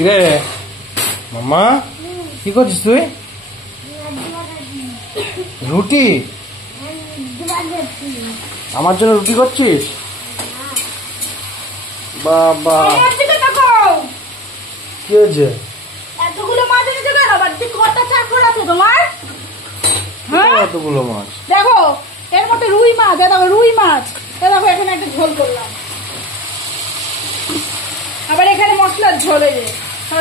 কিরে মামা, কি করছিস তুই? রুটি? আমার জন্য রুটি করছিস? বাবা, কি হয়েছে? এতগুলো মাছ এনেছো কেন? বাড়িতে কটা চাকর আছে তোমার? হ্যাঁ, এতগুলো মাছ দেখো, এর মধ্যে রুই মাছ। দেখো রুই মাছ, দেখো এখানে একটা ঝোল করলাম, আবার এখানে মশলার ঝোল। এই যে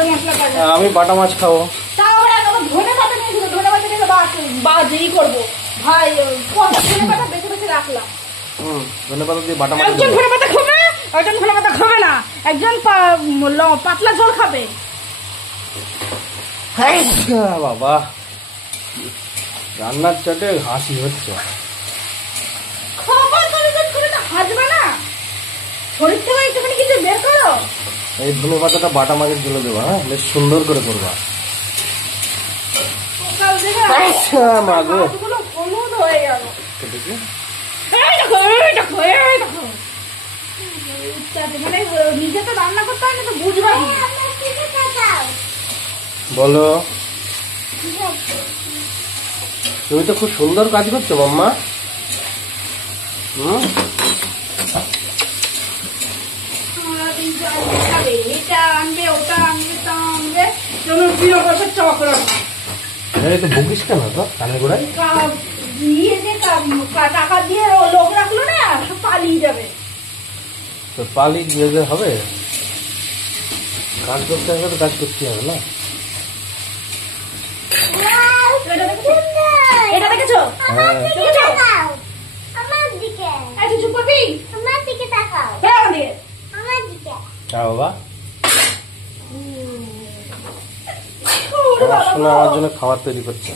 মশলা কাটা। আমি বাটা মাছ খাবো। তাও আবার ধনে পাতা নিয়েছিল, ধনে পাতা নিয়ে বাজেই করবো ভাই। কটা ধনে পাতা বেছে বেছে রাখলাম। ধনে পাতা দিয়ে বাটা মাছ। একজন ধনে পাতা খাবে, একজন ধনে পাতা খাবে না, একজন পাতলা ঝোল খাবে। বাবা, রান্নার চাটে হাসি হচ্ছে। হাসবে না, শরীর থেকে একটুখানি কিছু বের করো। এই ধনে পাতাটা বাটা মাছের ঝোলে দেবো। হ্যাঁ, বেশ সুন্দর করে করবা। হলুদ হয়ে গেল। মানে নিজে তো রান্না করতে হয় না, তো বুঝবা। বলো, তুমি তো খুব সুন্দর কাজ করছো মাম্মা। এটা আনবে, ওটা আনবে, তা আনবে, প্রিয় বছর চকলেট। তো বকিস কেন তো কানে গোড়ায়? টাকা দিয়ে লোক রাখলো না, সব পালিয়ে যাবে। তো পালিয়ে যেতে হবে, কাজ করতে হবে তো কাজ করতে হবে না। এটা দেখেছো? বাবা, শোনা আমার জন্য খাবার তৈরি করছে।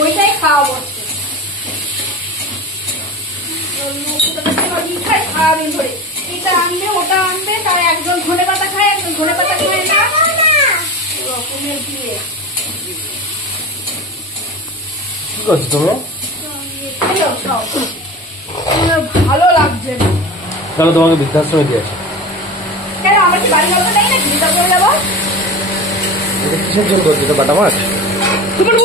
ওইটাই খাওয়া বলছে, খাওয়াবেন ধরে। এটা আনবে, ওটা আনবে, তার একজন ধনে পাতা খায়, একজন ধনে পাতা খায় না। রকমের দিয়ে কি করছো তুমি? ভালো লাগছে না। তাহলে তোমাকে বৃদ্ধাশ্রমে দিয়েছে। কেন, আমার কি বাড়ি গল্প নেই নাকি? তা করে যাবো। কিসের জন্য করছো? এটা বাটা মাছ। তোমার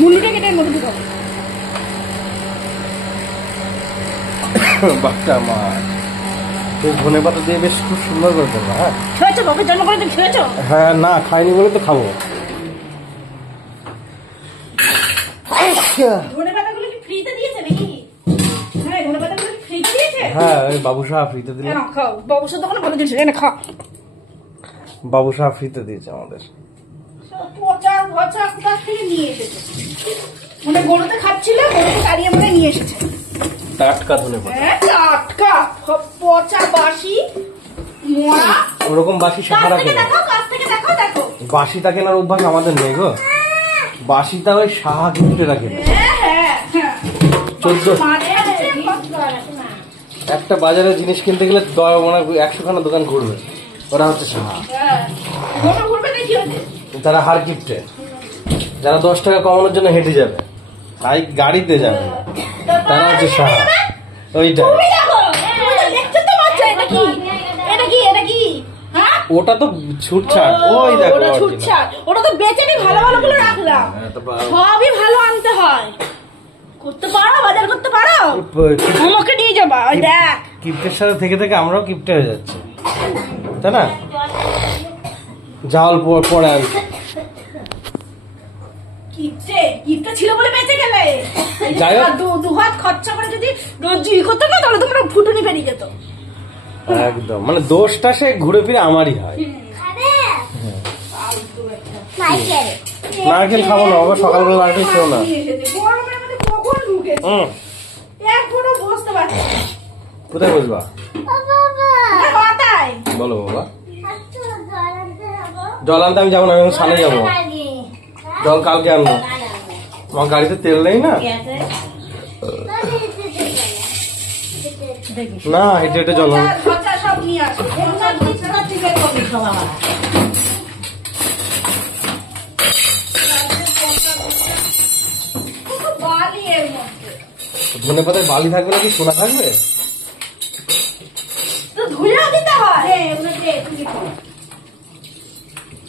মুন্ডুটা কেটে মধ্যে ঢুকাবো। বাটা মাছ ধনে পাতা দিয়ে বেশ খুব সুন্দর করে করবো। হ্যাঁ, খেয়েছো? বাপের জন্ম করে তুমি খেয়েছো? হ্যাঁ, না খাইনি বলে তো খাবো। ধনে পাতাগুলো কি ফ্রিতে দিয়েছে নাকি? হ্যাঁ, ধনে পাতাগুলো কি ফ্রিতে দিয়েছে? হ্যাঁ, ওই বাবু সাহা ফ্রিতে দিল। খাও, বাবুসার দোকানে ভালো জিনিস এনে খাও। বাবু সাহা ফ্রিতে দিয়েছে আমাদের। পচা পচা কোথা থেকে নিয়ে এসেছে? মানে গরুতে খাচ্ছিল, গরুতে তাড়িয়ে মনে নিয়ে এসেছে। টাটকা ধনে পাতা। হ্যাঁ, টাটকা, পচা বাসি মোয়া। ওরকম বাসি সাহারা কাছ থেকে দেখো, কাছ থেকে দেখো, দেখো। বাসিটা কেনার অভ্যাস আমাদের নেই গো। বাসিটা ওই সাহা কিনতে রাখে। হ্যাঁ, 14 একটা বাজারে জিনিস কিনতে গেলে 100 খানা দোকান ঘুরবে। ওরা হচ্ছে সাহা। তারা হার কিপটে, যারা 10 টাকা কমানোর জন্য হেঁটে যাবে, তাই গাড়িতে যাবে, তারা হচ্ছে সাহা। ওইটা ওটা তো ছুটছাট। ওই দেখো, ওটা তো বেচে নি, ভালো ভালো গুলো রাখলাম। সবই ভালো আনতে হয়। করতে পারো, বাজার করতে পারো, আমাকে নিয়ে যাবা। ওই দেখ, কিপ্টের সাথে থেকে থেকে আমরাও কিপ্টে হয়ে যাচ্ছে, তাই না? জাল পরে আনছে। কিপ্টে ছিল বলে বেঁচে গেলে। দু হাত খরচা করে যদি রোজ করতো না, তাহলে তোমরা ফুটুনি বেরিয়ে যেত। একদম, মানে দোষটা সে ঘুরে ফিরে আমারই হয়। নারকেল খাবো না বাবা, সকালবেলা নারকেল খেও না। কোথায় বসবা? বলো বাবা। জল আনতে আমি যাবো না, আমি সালে যাবো। জল কালকে আনবো। তোমার গাড়িতে তেল নেই না? না, হেঁটে হেঁটে জল ধনে পাতায় বালি থাকবে নাকি সোনা থাকবে?